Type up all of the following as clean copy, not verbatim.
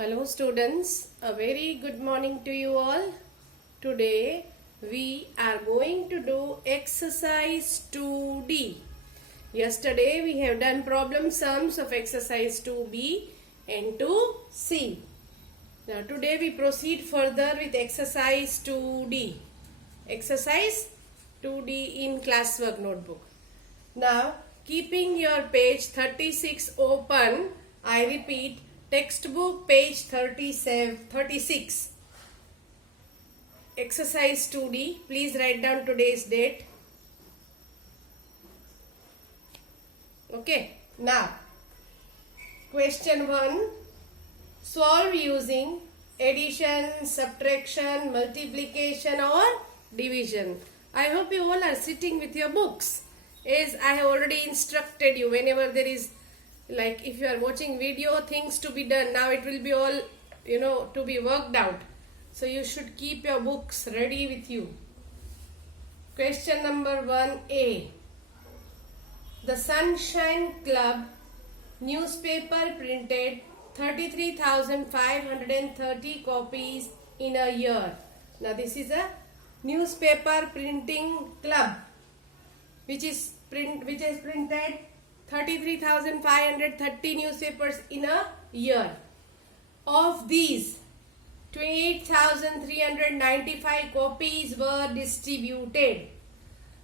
Hello students, a very good morning to you all. Today we are going to do exercise 2D. Yesterday we have done problem sums of exercise 2B and 2C. Now today we proceed further with exercise 2D. Exercise 2D in classwork notebook. Now keeping your page 36 open, I repeat, textbook page 36. Exercise 2D. Please write down today's date. Okay. Now, question 1. Solve using addition, subtraction, multiplication or division. I hope you all are sitting with your books. As I have already instructed you, whenever there is, like if you are watching video, things to be done, now it will be all to be worked out, so you should keep your books ready with you. Question number 1A. The Sunshine Club newspaper printed 33,530 copies in a year. Now this is a newspaper printing club which has printed 33,530 newspapers in a year. Of these, 28,395 copies were distributed.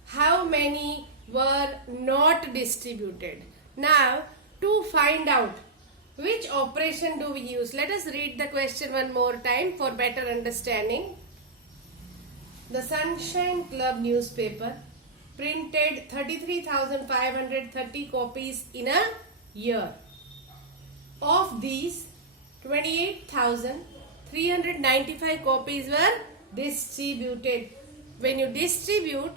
How many were not distributed? Now, to find out which operation do we use, let us read the question one more time for better understanding. The Sunshine Club newspaper printed 33,530 copies in a year. Of these, 28,395 copies were distributed. When you distribute,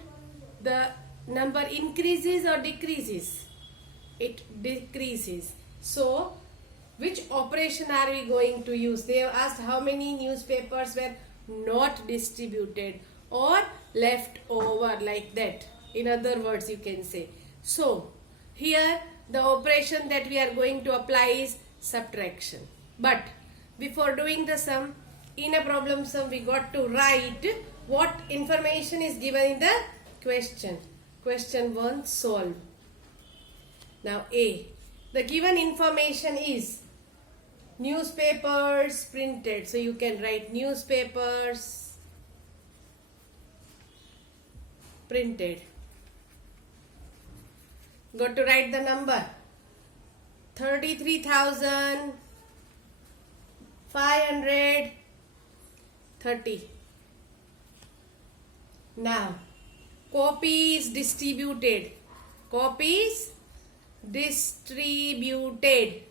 the number increases or decreases? It decreases. So, which operation are we going to use? They have asked how many newspapers were not distributed or left over, like that. In other words, you can say. So, here the operation that we are going to apply is subtraction. But before doing the sum, in a problem sum, we got to write what information is given in the question. Question 1, solve. Now A. The given information is newspapers printed. So you can write newspapers printed. Got to write the number 33,530. Now, copies distributed. Copies distributed.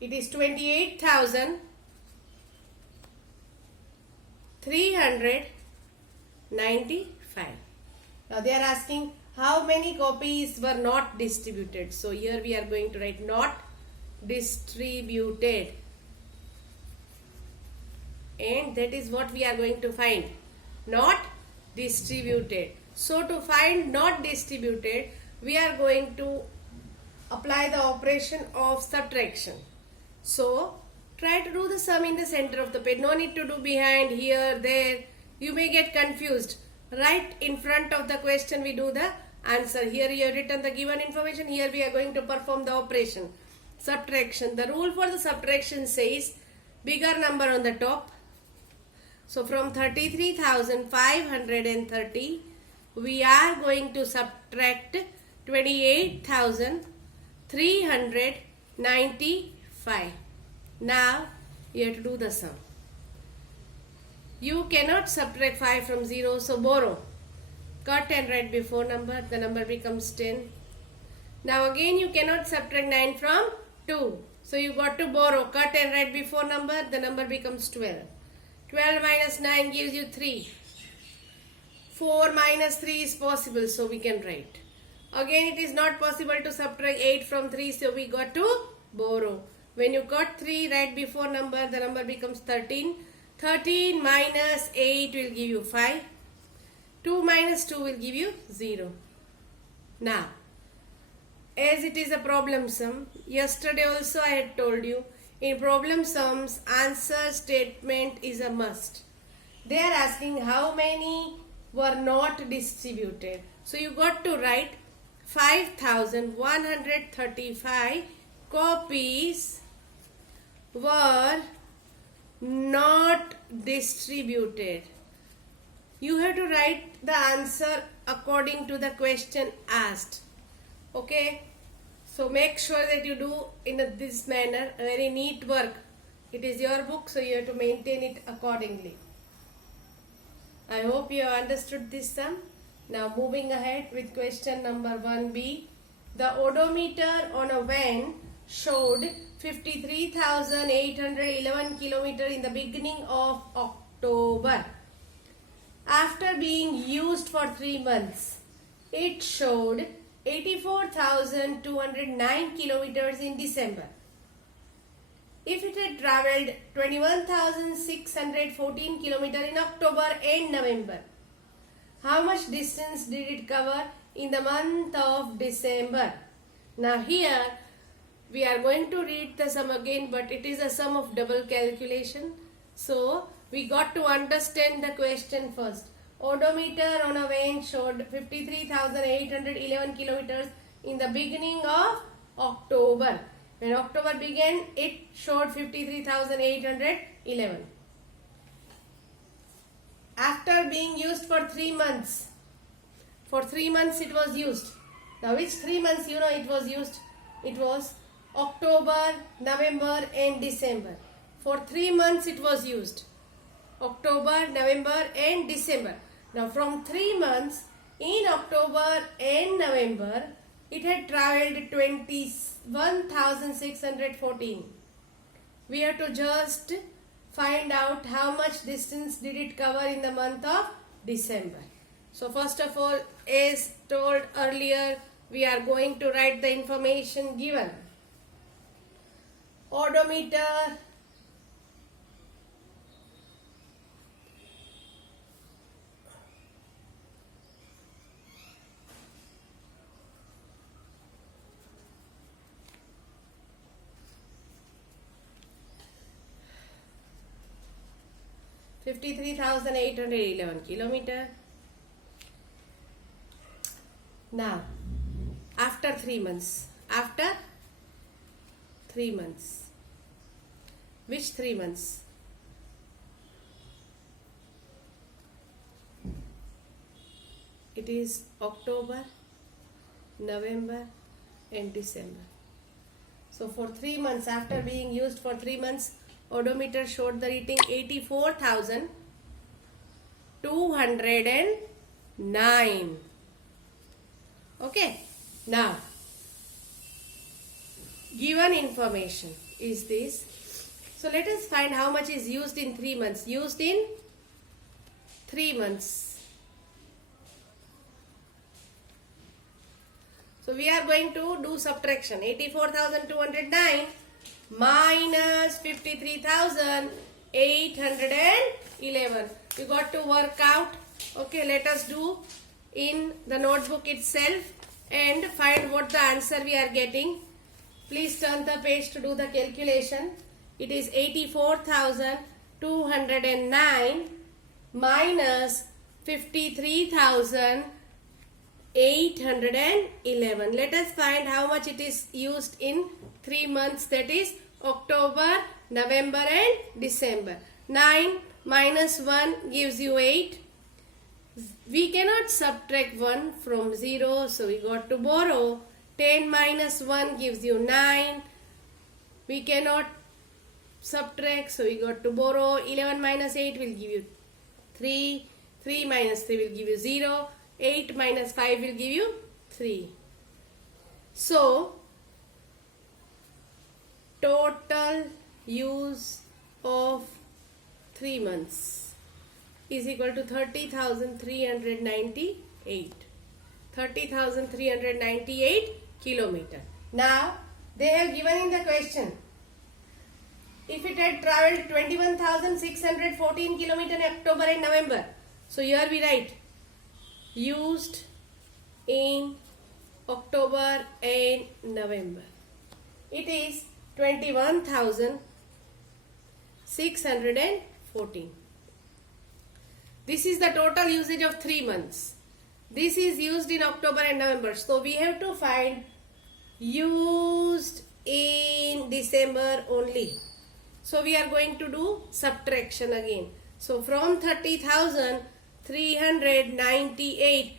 It is 28,395. Now they are asking how many copies were not distributed. So here we are going to write not distributed. And that is what we are going to find. Not distributed. So to find not distributed, we are going to apply the operation of subtraction. So try to do the sum in the center of the page. No need to do behind, here, there. You may get confused. Right in front of the question we do the answer. Here you have written the given information. Here we are going to perform the operation. Subtraction. The rule for the subtraction says bigger number on the top. So from 33,530 we are going to subtract 28,395. Now you have to do the sum. You cannot subtract 5 from 0, so borrow. Cut and write before number, the number becomes 10. Now again you cannot subtract 9 from 2. So you got to borrow. Cut and write before number, the number becomes 12. 12 minus 9 gives you 3. 4 minus 3 is possible, so we can write. Again it is not possible to subtract 8 from 3, so we got to borrow. When you got 3 right before number, the number becomes 13. 13 minus 8 will give you 5. 2 minus 2 will give you 0. Now, as it is a problem sum, yesterday also I had told you, In problem sums, answer statement is a must. They are asking how many were not distributed. So you got to write 5,135 copies were not distributed. You have to write the answer according to the question asked. Okay, so make sure that you do in this manner, a very neat work. It is your book, so you have to maintain it accordingly. I hope you have understood this sum. Now moving ahead with question number 1b. The odometer on a van showed 53,811 kilometers in the beginning of October. After being used for 3 months, it showed 84,209 kilometers in December. If it had travelled 21,614 kilometers in October and November, how much distance did it cover in the month of December? Now here we are going to read the sum again, but it is a sum of double calculation. So we got to understand the question first. Odometer on a van showed 53,811 kilometers in the beginning of October. When October began, it showed 53,811. After being used for 3 months, for 3 months it was used. Now which 3 months it was used? It was October, November and December. For 3 months it was used. October, November and December. Now from 3 months in October and November, it had travelled 21,614. We have to just find out how much distance did it cover in the month of December. So first of all, as told earlier, we are going to write the information given. Odometer, (53,811 kilometers). Now, after 3 months, which 3 months? It is October, November and December. So for 3 months, after being used for 3 months, odometer showed the reading 84,209. Okay. Now, given information is this. So let us find how much is used in 3 months. Used in 3 months. So we are going to do subtraction. 84,209 minus 53,811. You got to work out. Okay, let us do in the notebook itself and find what the answer we are getting. Please turn the page to do the calculation. It is 84,209 minus 53,811. Let us find how much it is used in 3 months, that is October, November and December. 9 minus 1 gives you 8. We cannot subtract 1 from 0, so we got to borrow. 10 minus 1 gives you 9. We cannot subtract, so we got to borrow. 11 minus 8 will give you 3. 3 minus 3 will give you 0. 8 minus 5 will give you 3. So, total use of 3 months is equal to 30,398. 30,398 kilometers. Now, they have given in the question, if it had travelled 21,614 kilometers in October and November. So, here we write, used in October and November. It is 21,000 614. This is the total usage of 3 months. This is used in October and November. So we have to find used in December only. So we are going to do subtraction again. So from 30,398.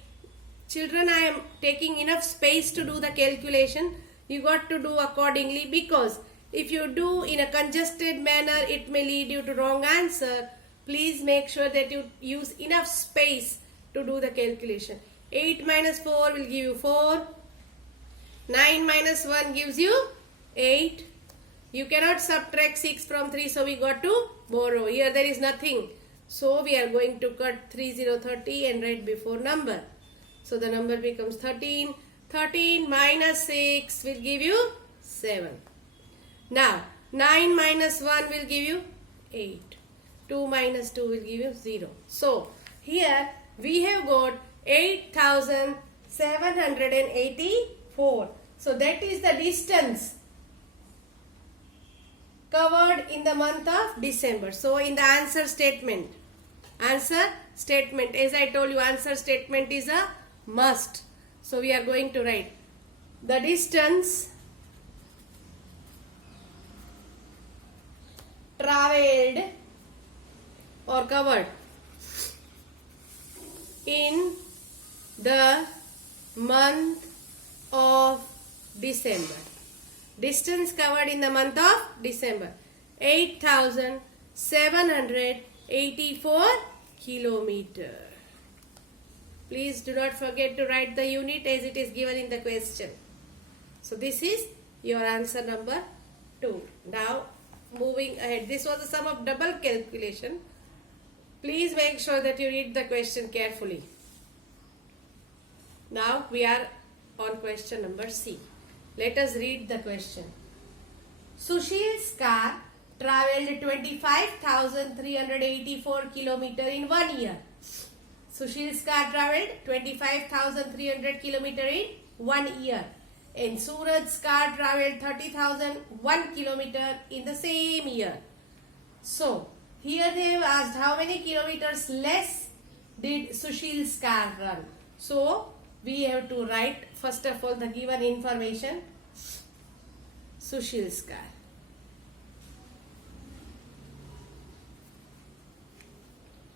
Children, I am taking enough space to do the calculation. You got to do accordingly, because if you do in a congested manner, it may lead you to wrong answer. Please make sure that you use enough space to do the calculation. 8 minus 4 will give you 4. 9 minus 1 gives you 8. You cannot subtract 6 from 3, so we got to borrow. Here there is nothing. So we are going to cut 3030 and write before number. So the number becomes 13. 13 minus 6 will give you 7. Now 9 minus 1 will give you 8. 2 minus 2 will give you 0. So here we have got 8,784. So that is the distance covered in the month of December. So in the answer statement, as I told you, answer statement is a must. So we are going to write the distance traveled or covered in the month of December. Distance covered in the month of December, 8,784 kilometer. Please do not forget to write the unit as it is given in the question. So this is your answer number 2. Now moving ahead. This was the sum of double calculation. Please make sure that you read the question carefully. Now we are on question number C. Let us read the question. Sushil's car travelled 25,384 kilometer in 1 year. Sushil's car travelled 25,300 kilometer in 1 year. And Suraj's car travelled 30,001 kilometer in the same year. So here they have asked how many kilometers less did Sushil's car run. So we have to write first of all the given information. Sushil's car.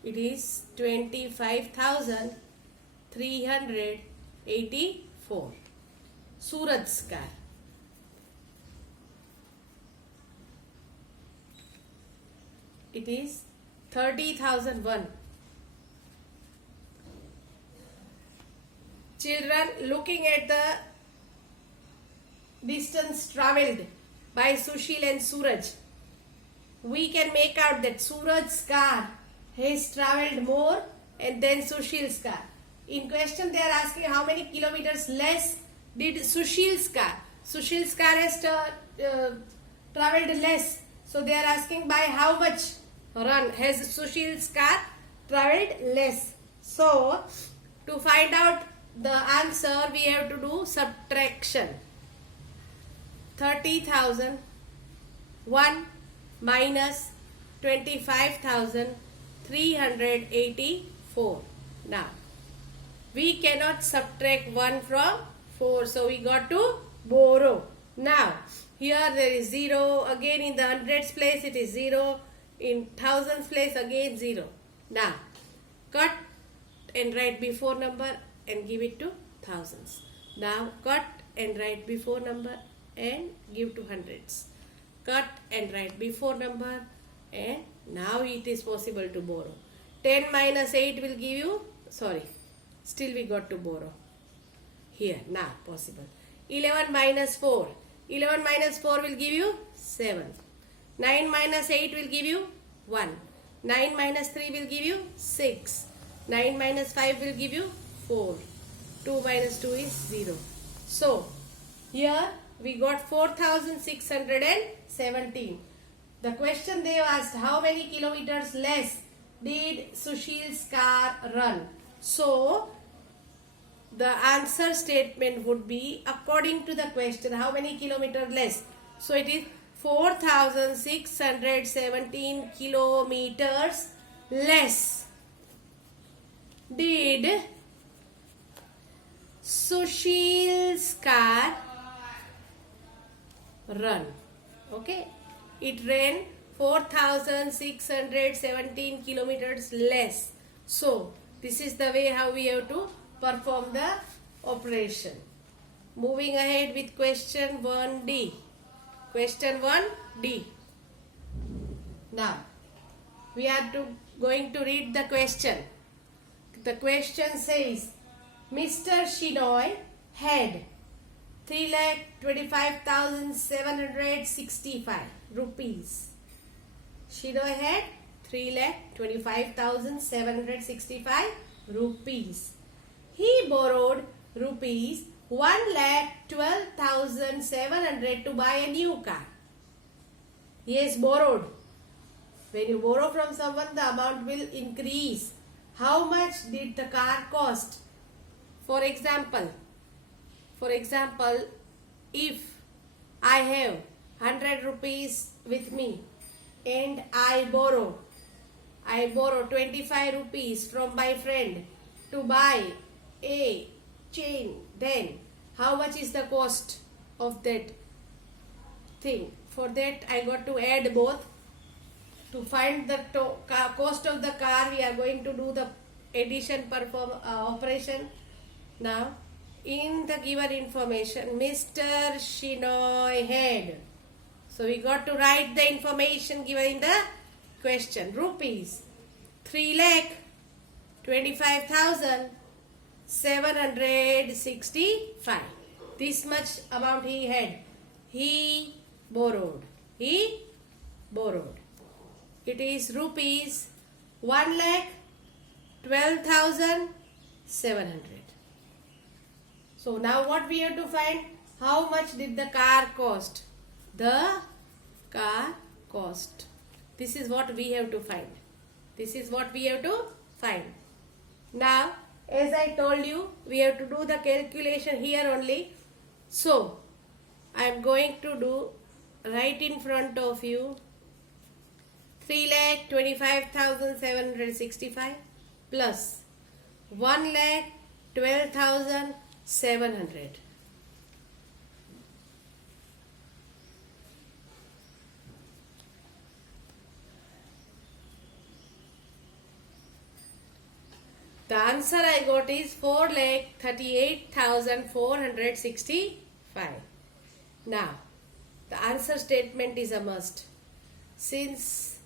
It is 25,384. Suraj's car. It is 30,001. Children, looking at the distance travelled by Sushil and Suraj, we can make out that Suraj's car has travelled more and then Sushil's car. In question they are asking how many kilometers less did Sushil's car. Sushil's car has travelled less. So they are asking by how much run has Sushil's car travelled less. So to find out the answer we have to do subtraction. 30,001 minus 25,384. Now we cannot subtract 1 from 4, so we got to borrow. Now here there is 0, again in the hundreds place it is 0, in thousands place again 0. Now cut and write before number and give it to thousands. Now cut and write before number and give to hundreds. Cut and write before number, and now it is possible to borrow. 10 minus 8 will give you, still we got to borrow. Here, now possible. 11 minus 4. 11 minus 4 will give you 7. 9 minus 8 will give you 1. 9 minus 3 will give you 6. 9 minus 5 will give you 4. 2 minus 2 is 0. So, here we got 4,617. The question they asked, how many kilometers less did Sushil's car run? So, the answer statement would be according to the question, how many kilometers less? So, it is 4,617 kilometers less did Sushil's car run. Okay, it ran 4,617 kilometers less. So this is the way how we have to perform the operation. Moving ahead with question 1D. Question 1D. Now we are going to read the question. The question says, Mr. Shinoy had 3,25,765 rupees. Shinoy had 3,25,765 rupees. He borrowed rupees 1,12,700 to buy a new car. He has borrowed. When you borrow from someone, the amount will increase. How much did the car cost? For example, if I have 100 rupees with me and I borrow 25 rupees from my friend to buy a chain, then how much is the cost of that thing? For that I got to add both. To find the cost of the car, we are going to do the addition operation. Now, in the given information, Mr. Shinoy had. So we got to write the information given in the question. Rupees 3,25,765. This much amount he had. He borrowed. It is rupees 1,12,700. So now what we have to find? How much did the car cost? The car cost. This is what we have to find. Now, as I told you, we have to do the calculation here only. So, I am going to do right in front of you 3,25,765 plus 1,12,700. The answer I got is 4,38,465. Now, the answer statement is a must. Since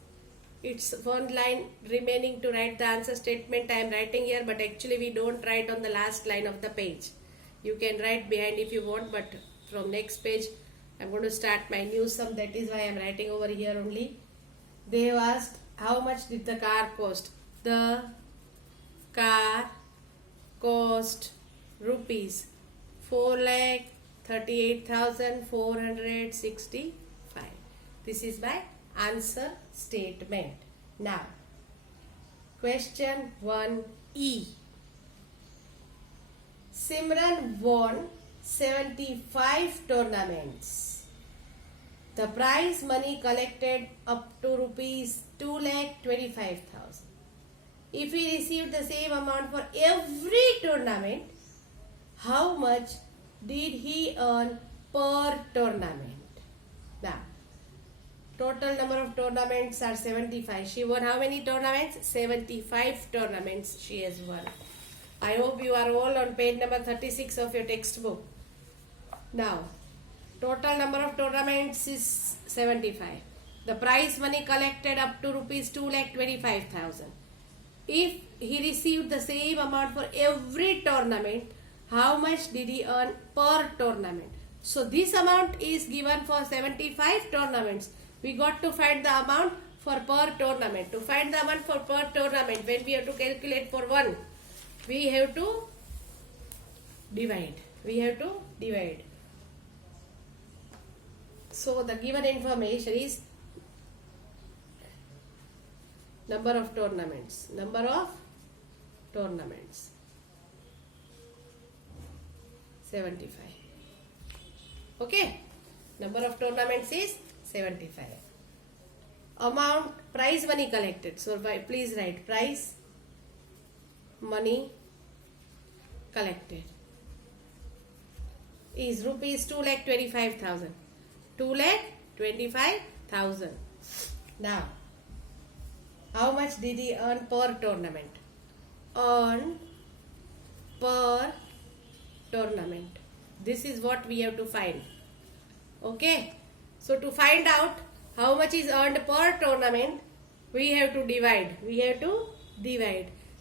it's one line remaining to write the answer statement, I am writing here, but actually we don't write on the last line of the page. You can write behind if you want, but from next page I'm going to start my new sum. That is why I am writing over here only. They have asked how much did the car cost. The car cost rupees 4,38,465. This is my answer statement. Now, question 1E. Simran won 75 tournaments. The prize money collected up to rupees 2,25,000. If he received the same amount for every tournament, how much did he earn per tournament? Now, total number of tournaments are 75. She won how many tournaments? 75 tournaments she has won. I hope you are all on page number 36 of your textbook. Now, total number of tournaments is 75. The prize money collected up to rupees 2,25,000. If he received the same amount for every tournament, how much did he earn per tournament? So this amount is given for 75 tournaments. We got to find the amount for per tournament. To find the amount for per tournament, when we have to calculate for one, we have to divide. So the given information is number of tournaments. 75. Okay. Number of tournaments is 75. Amount, prize money collected. So please write prize money collected is rupees 2,25,000. 2,25,000. Now, how much did he earn per tournament? Earn per tournament. This is what we have to find. Okay. So to find out how much is earned per tournament, we have to divide.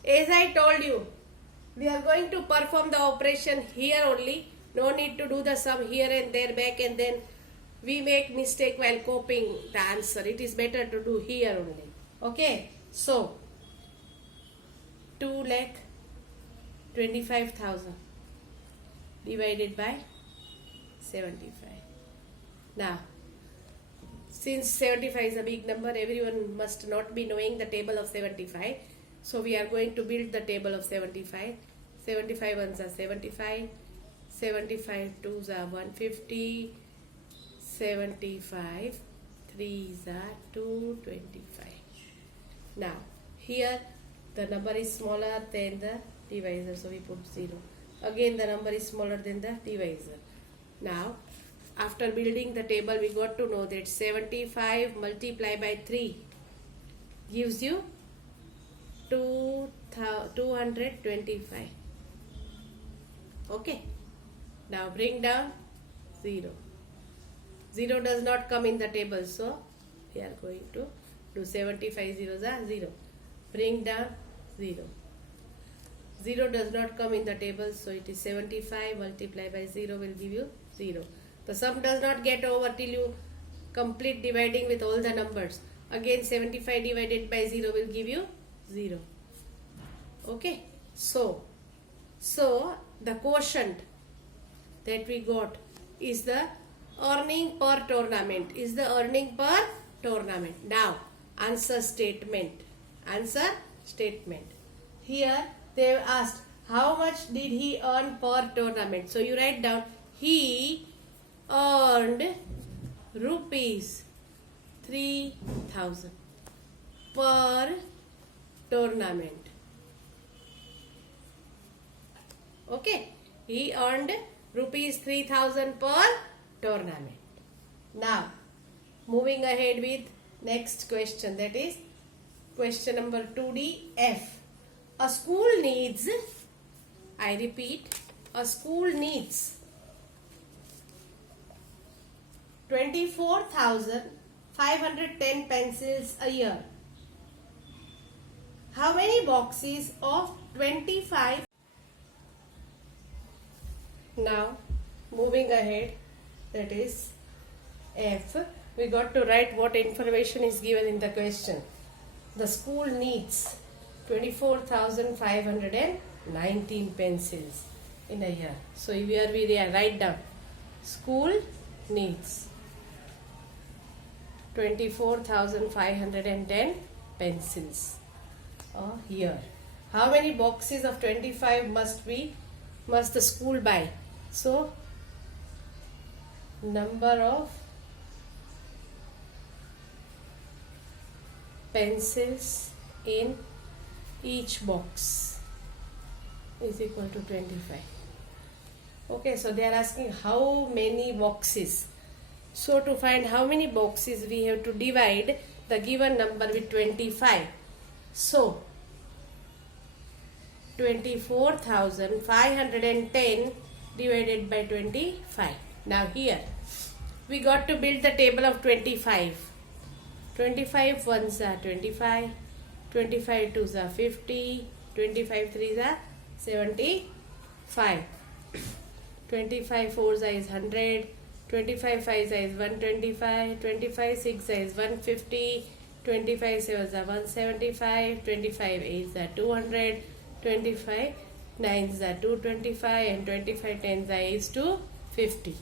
As I told you, we are going to perform the operation here only. No need to do the sum here and there, back and then we make mistake while copying the answer. It is better to do here only. Okay. So 2,25,000 divided by 75. Now, since 75 is a big number, everyone must not be knowing the table of 75. So we are going to build the table of 75. 75 ones are 75. 75 twos are 150. 75 threes are 225. Now, here the number is smaller than the divisor, so we put 0. Again the number is smaller than the divisor. Now, after building the table, we got to know that 75 multiplied by 3 gives you 225. Okay. Now bring down 0. 0 does not come in the table, so we are going to do 75 zeros are 0. Bring down 0. 0 does not come in the table, so it is 75 multiplied by 0 will give you 0. The sum does not get over till you complete dividing with all the numbers. Again 75 divided by 0 will give you 0. Okay. So the quotient that we got is the earning per tournament. Now, answer statement. Here they have asked how much did he earn per tournament. So you write down he earned rupees 3,000 per tournament. Okay, he earned rupees 3,000 per tournament. Now, moving ahead with next question, that is question number 2D-F. A school needs, I repeat, a school needs 24,510 pencils a year. How many boxes of 25? Now, moving ahead, that is F, we got to write what information is given in the question. The school needs 24,519 pencils in a year. So here we write down school needs 24,510 pencils a year. How many boxes of 25 must the school buy? So number of pencils in each box is equal to 25. Okay, so they are asking how many boxes. So to find how many boxes, we have to divide the given number with 25. So 24,510 divided by 25. Now here we got to build the table of 25. 25 ones are 25, 25 twos are 50, 25 threes are 75, 25 fours is 100, 25 fives is 125, 25 six is 150, 25 sevens are 175, 25 eights are 200, 25 nines are 225, and 25 tens are is 250.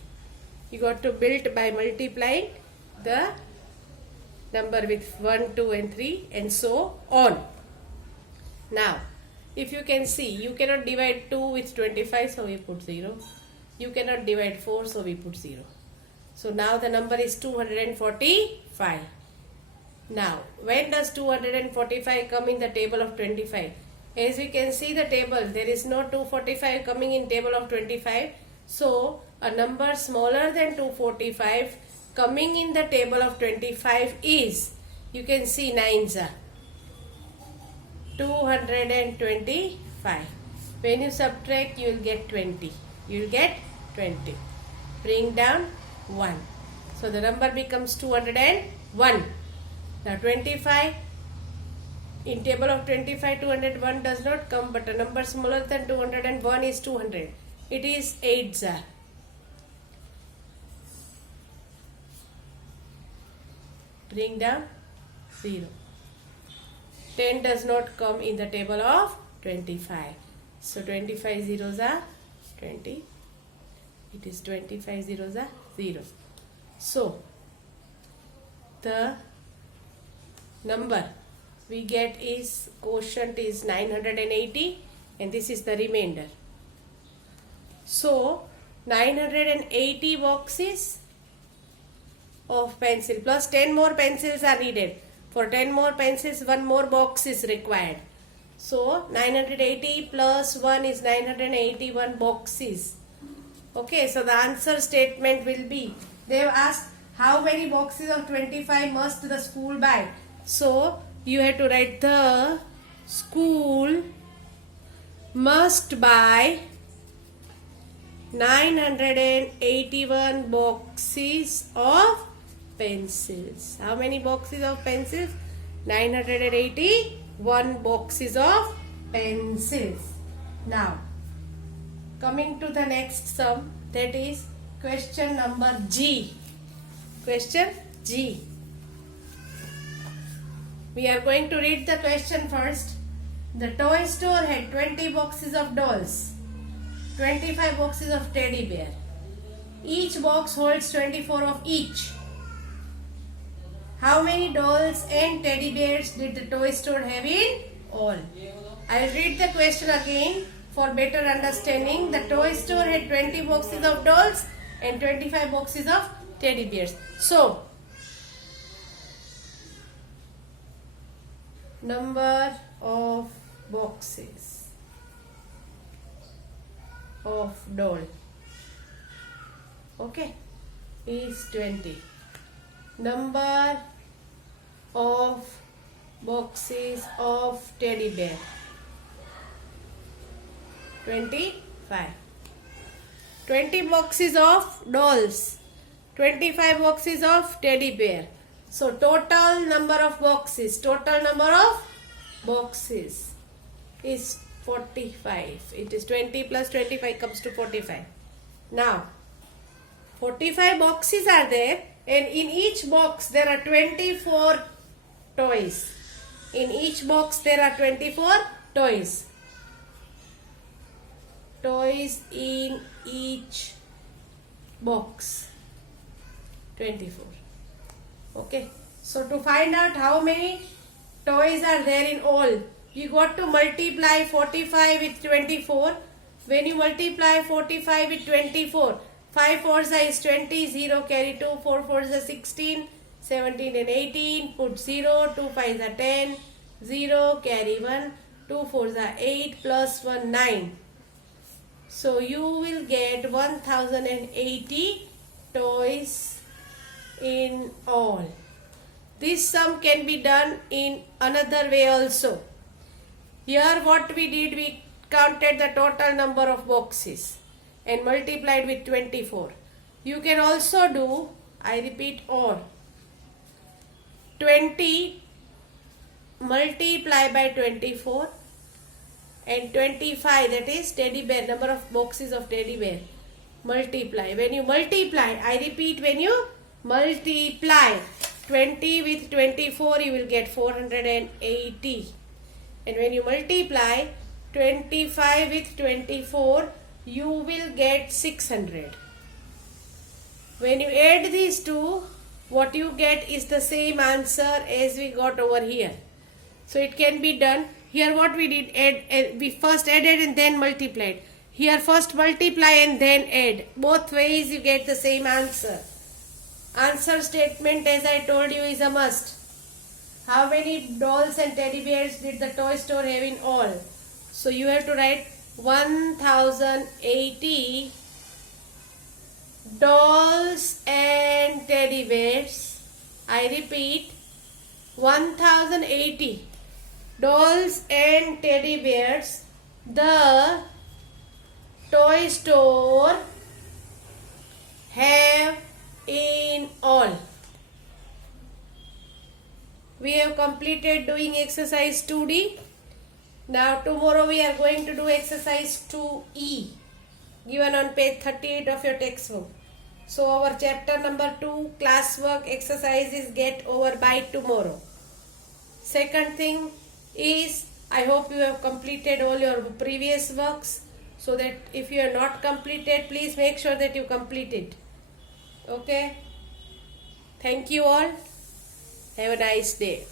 You got to build by multiplying the number with 1, 2 and 3 and so on. Now, if you can see, you cannot divide 2 with 25, so we put 0. You cannot divide 4, so we put 0. So now the number is 245. Now, when does 245 come in the table of 25? As we can see the table, there is no 245 coming in table of 25. So, a number smaller than 245 coming in the table of 25 is, you can see 9s are 225. When you subtract, you will get 20. You will get 20. Bring down 1. So, the number becomes 201. Now 25, in table of 25, 201 does not come, but a number smaller than 201 is 200. It is 8s are. Bring down 0. 10 does not come in the table of 25. So 25 zeros are 20. It is 25 zeros are 0. So the number we get is quotient is 980 and this is the remainder. So 980 boxes of pencil plus 10 more pencils are needed. For 10 more pencils, 1 more box is required. So 980 plus 1 is 981 boxes. Okay, so the answer statement will be, they have asked how many boxes of 25 must the school buy. So you have to write the school must buy 981 boxes of pencils. How many boxes of pencils? 981 boxes of pencils. Now, coming to the next sum, that is question number G. Question G. We are going to read the question first. The toy store had 20 boxes of dolls, 25 boxes of teddy bear. Each box holds 24 of each. How many dolls and teddy bears did the toy store have in all? I will read the question again for better understanding. The toy store had 20 boxes of dolls and 25 boxes of teddy bears. So, number of boxes of doll, okay, is 20. Number of boxes of teddy bear, 25. 20 boxes of dolls, 25 boxes of teddy bear. So total number of boxes is 45. It is 20 plus 25 comes to 45. Now 45 boxes are there and in each box there are 24 toys. In each box there are 24 toys. Toys in each box, 24. Okay, so to find out how many toys are there in all, you got to multiply 45 with 24. When you multiply 45 with 24, 5 fours is 20, 0 carry 2, 4 fours are 16, 17 and 18, put 0, 2 5s are 10, 0 carry 1, 2 fours are 8 plus 1 9. So you will get 1080 toys in all. This sum can be done in another way also. Here what we did, we counted the total number of boxes and multiplied with 24. You can also do, I repeat, or 20 multiply by 24 and 25, that is teddy bear, number of boxes of teddy bear, multiply. When you multiply, I repeat, when you multiply 20 with 24, you will get 480. And when you multiply 25 with 24, you will get 600. When you add these two, what you get is the same answer as we got over here. So it can be done. Here what we did, we first added and then multiplied. Here first multiply and then add. Both ways you get the same answer. Answer statement, as I told you, is a must. How many dolls and teddy bears did the toy store have in all? So you have to write 1080 dolls and teddy bears. I repeat, 1080 dolls and teddy bears the toy store have in all. We have completed doing exercise 2D. Now tomorrow we are going to do exercise 2E given on page 38 of your textbook. So our chapter number 2 classwork exercises get over by tomorrow. Second thing is, I hope you have completed all your previous works, so that if you are not completed, please make sure that you complete it. Okay? Thank you all. Have a nice day.